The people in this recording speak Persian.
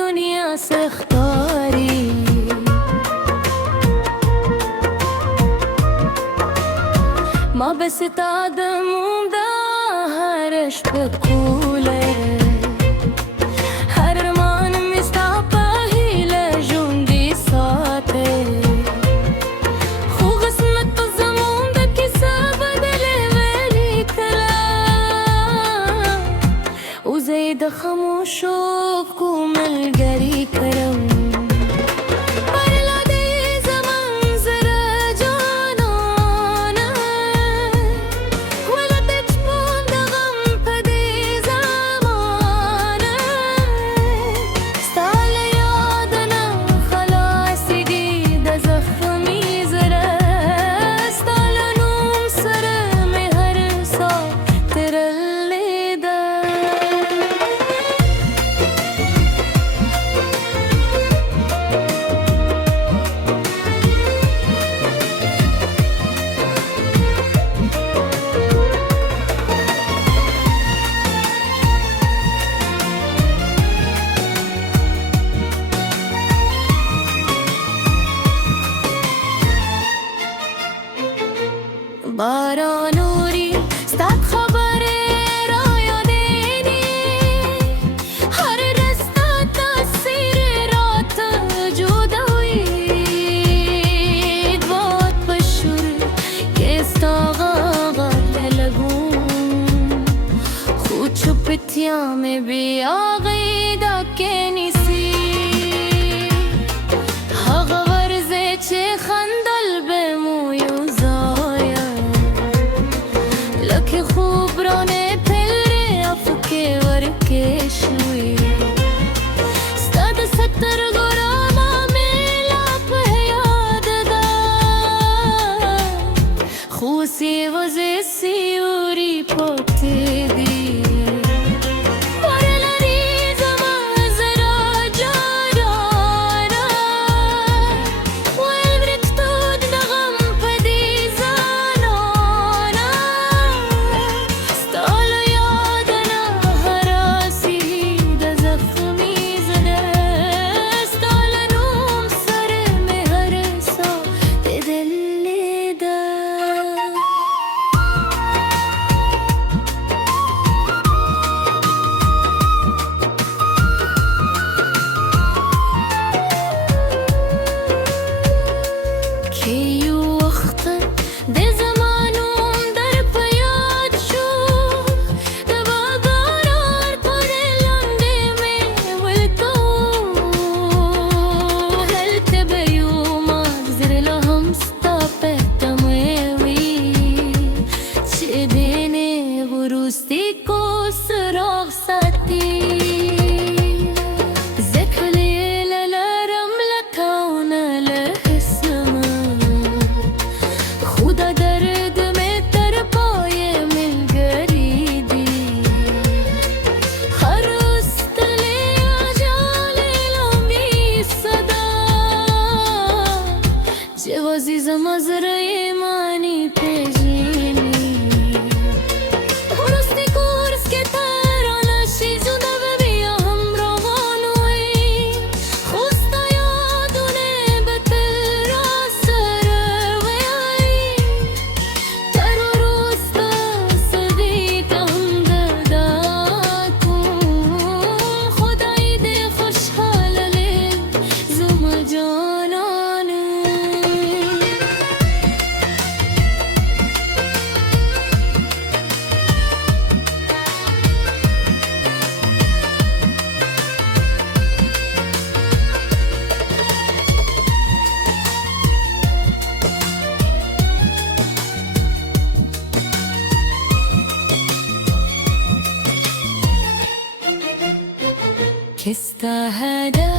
दुनिया से اختاري ما بس تعدم ومدهرش بقوله هرمان مستعباهي لجندي صاتي خو قسمت الزمون دكي سابد لبالي كلام وزيد خموشك وملقري كرم بارانوری ستاد خبره رایا دینی هر رستا تاثیر رات جدایی دوات بشور که استاغا تلگون خود چپتیام بی آقیدا کنیسی هاغا ورزه چه خندل بمویو که خوب رانه پلره افکه ورکشوی ستاد ستر گراما میلا په یاد دا خوصی وزه سیوری پوتی دی عزیز مزرعه مانی پیجینی هرستی کورس که ترانشی زوده ببیا هم روانوی خوستا یادونه بتر آسر ویایی تر و روستا صدیق هم دادا کن خدای ده خوشحال لیل زم جانانه که استهدى